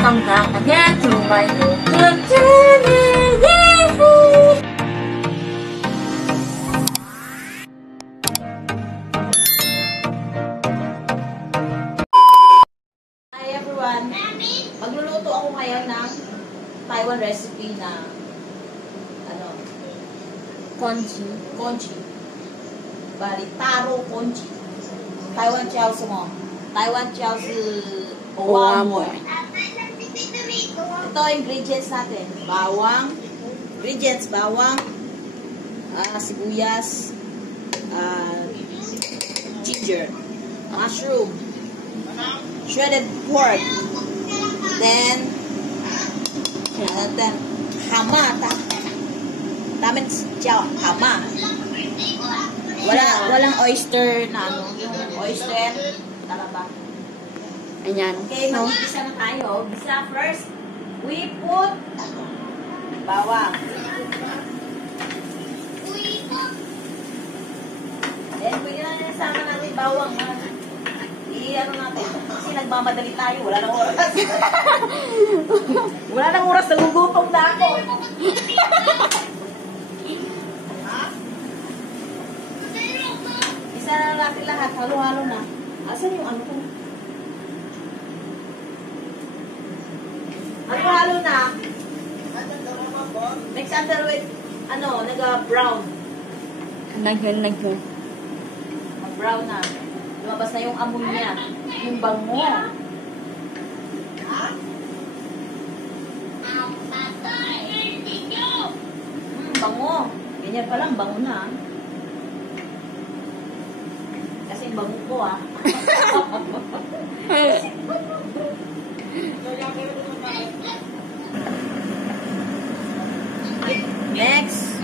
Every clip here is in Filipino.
welcome back again to my YouTube channel. Yahoo! Hi everyone! Magluluto ako ngayon ng Taiwan recipe na congee. Bali, taro congee. Taiwan Chiao mo. Taiwan Chiao mo. Ito ingredients natin. Bawang, sibuyas, ginger, mushroom, shredded pork, then hama, hama. Walang oyster na yung oyster, talaba. Ayan. Okay, mag-igisa na tayo. Gisa first, we put bawang. Then, pwede na nasama natin bawang. I-ano natin. Kasi nagmamadali tayo. Wala nang oras. Wala nang oras. Nagugutom na ako. Isa na natin lahat. Halo-halo na. Asan yung ano ko? Halo-halo na. Mix under with, nag-brown. Nag-brown. Mag-brown na. Lumabas na yung amoy niya. Yung bango. Bango. Ganyan pa lang, bango na. Kasi bango ko Next,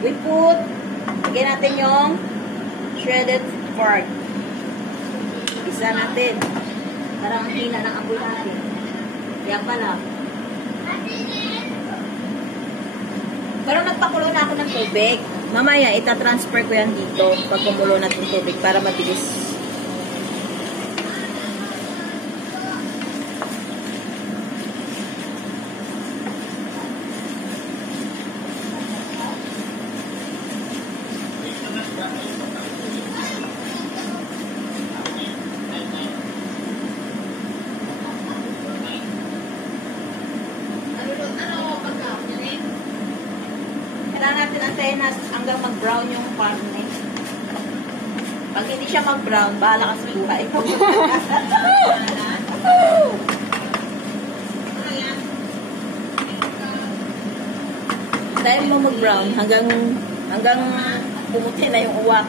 we put, lagyan natin yung shredded pork. Isa natin. Parang ang hina ng apoy natin. Kaya pala. Pero nagpakulo na ako ng tubig. Mamaya, itatransfer ko yan dito pag kumulo na yung tubig para mabilis. Kailangan natin antayin hanggang mag-brown yung karne. Pag hindi siya mag-brown, bahala ka sa buhay. Antayin mo mag-brown hanggang pumuti na yung uwak.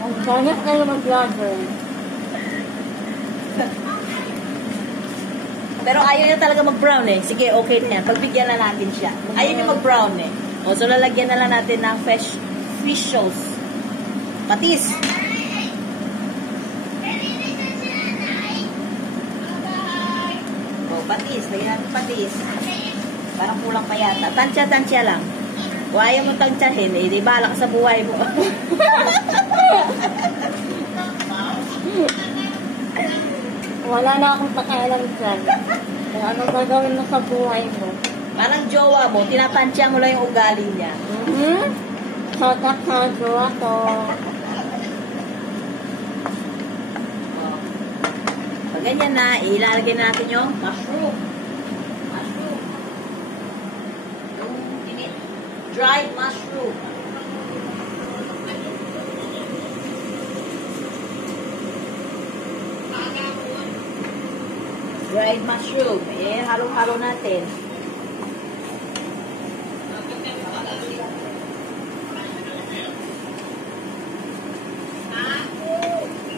Ang bangat kayo mag-vlogger. Pero ayaw niya talaga mag-brown eh. Sige, okay na yan. Pagbigyan na natin siya. Ayaw niya mag-brown eh. O, so lalagyan na lang natin ng fish sauce. Patis. O, patis. Lagyan natin patis. Parang kulang pa yata. Tansya-tansya lang. O, ayaw mo tansyahin eh. Di bahala ka sa buhay mo. Wala na akong pakialam dyan. Kung anong gagawin mo sa buhay mo. Parang jowa mo, tinatansya mo lang yung ugali niya. Sotak sa jowa to. Pag ganyan na, ilalagay natin yung mushroom. Yung dried mushroom. Dried mushroom. Halo-halo natin.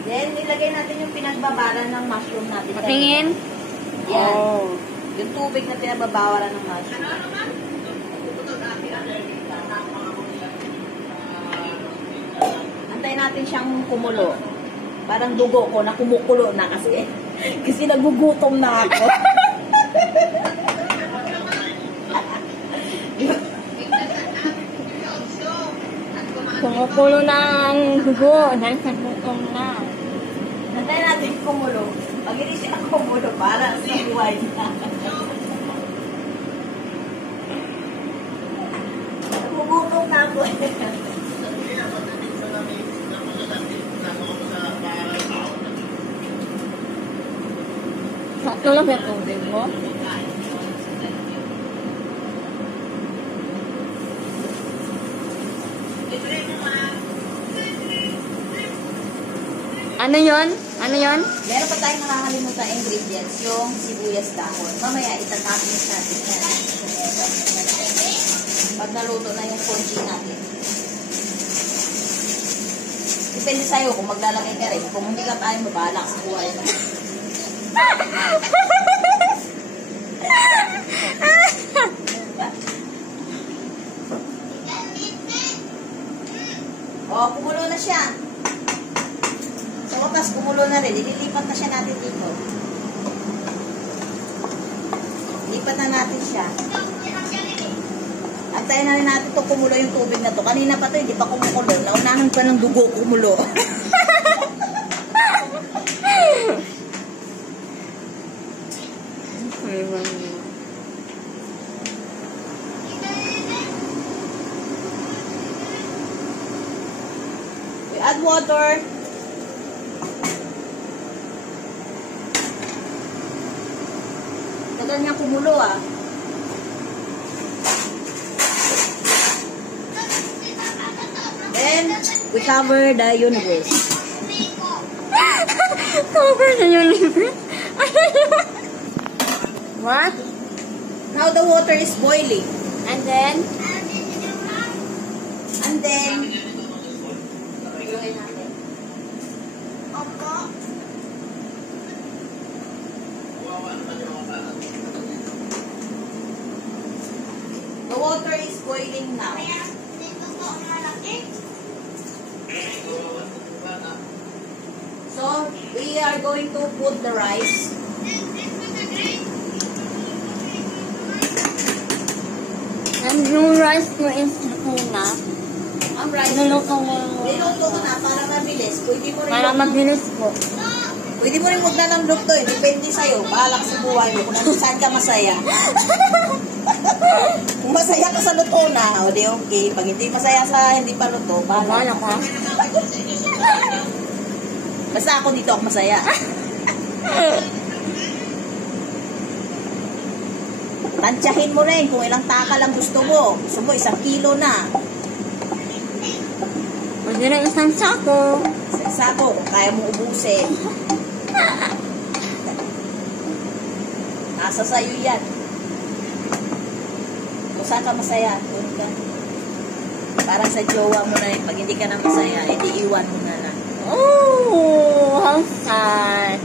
Then, ilagay natin yung pinagbabaran ng mushroom natin. Patingin? Yan. Oh. Yung tubig na pinagbabawaran ng mushroom. Antayin natin siyang kumulo. Parang dugo ko na kumukulo na kasi. Kasi nagugutom na ako. Kumukulo na ang dugo dahil sa gutom na. Nantayin natin kumulo. Pag hindi siya kumulo, para sa buhay na. Nagugutom na ako eh. Sakto lang yung tubig mo. Ano yon? Ano yon? Meron pa tayong nakakalimutan ingredients, yung sibuyas dahon. Mamaya itatapos natin yan. Pag naluto na yung congee natin. Depende sa'yo kung maglalagay ka rin. Kung hindi ka tayo mabalak sa buhay mo. O, kumulo na siya. Sa wakas, kumulo na rin. Ililipat na siya natin dito. Lipat na natin siya. Antayin na rin natin ito kumulo yung tubig na to. Kanina pa ito, hindi pa kumukulo. Naunahan pa ng dugo kumulo. We add water. Tagal niya kumulo ah. Then, we cover the universe. Cover the universe? What? Now the water is boiling. And then? And then, the water is boiling now. So, we are going to put the rice. And yung rice mo is una. Ang rice, Niluto mo. niluto mo na para mabilis. Pwede mo rin Para mabilis po. Pwede mo rin maglalambot to eh. Depende sa'yo. Balak sa buhay mo. Kung saan ka masaya. Kung masaya ka sa luto na, o di okay. Pag hindi masaya sa hindi pa luto, Bala balak. ka. Basta ako dito ako masaya. Tansyahin mo rin kung ilang taka lang gusto mo. Gusto mo 1 kilo na. Pwede rin isang sako. Isang sako kung kaya mo ubusin. Nasa sayo yan. Kung saan ka masaya, doon ka. Parang sa jowa mo na yun. Pag hindi ka na masaya, edi iwan mo na lang. Oh, how sad.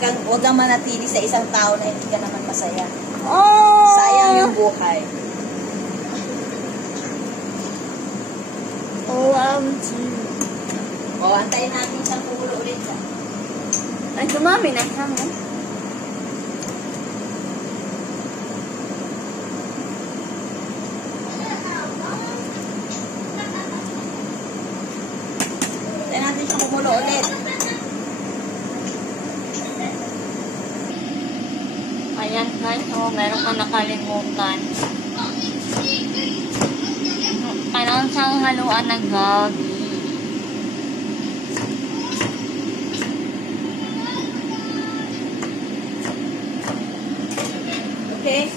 Huwag kang manatili sa isang tao na hindi ka naman masaya. Oh! Sayang yung buhay. OMG. O, antayin natin siyang kumulo ulit siya. Ay, dumami na siya, no? Antayin natin siyang kumulo ulit. Ayan guys, oh, meron ka nakalimutan. Kailangan siyang haluan ng gabi. Okay?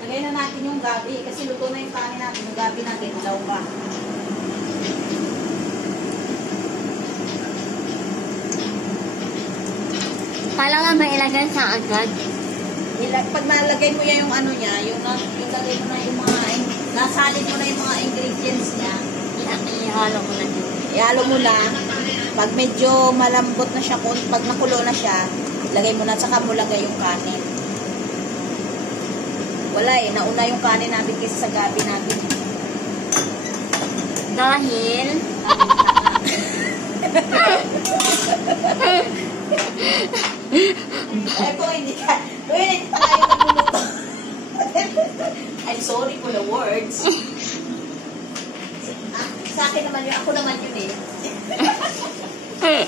Lagay na natin yung gabi kasi luto na yung kanin natin. Yung gabi natin, ilaw pa. Kailangan ba ilagay sa agad? Pag nalagay mo yan yung ano niya, yung lagay mo na yung mga, nasalin mo na yung mga ingredients niya, Ihalo ko na dito. ihalo mo na. Pag medyo malambot na siya, pag nakulo na siya, lagay mo na, saka mo lagay yung kanin. Wala eh, nauna yung kanin natin kaysa sa gabi natin. Dahil, Kung hindi ka tayo magluluto. I'm sorry for the words. Sa akin naman yun, ako naman yun eh.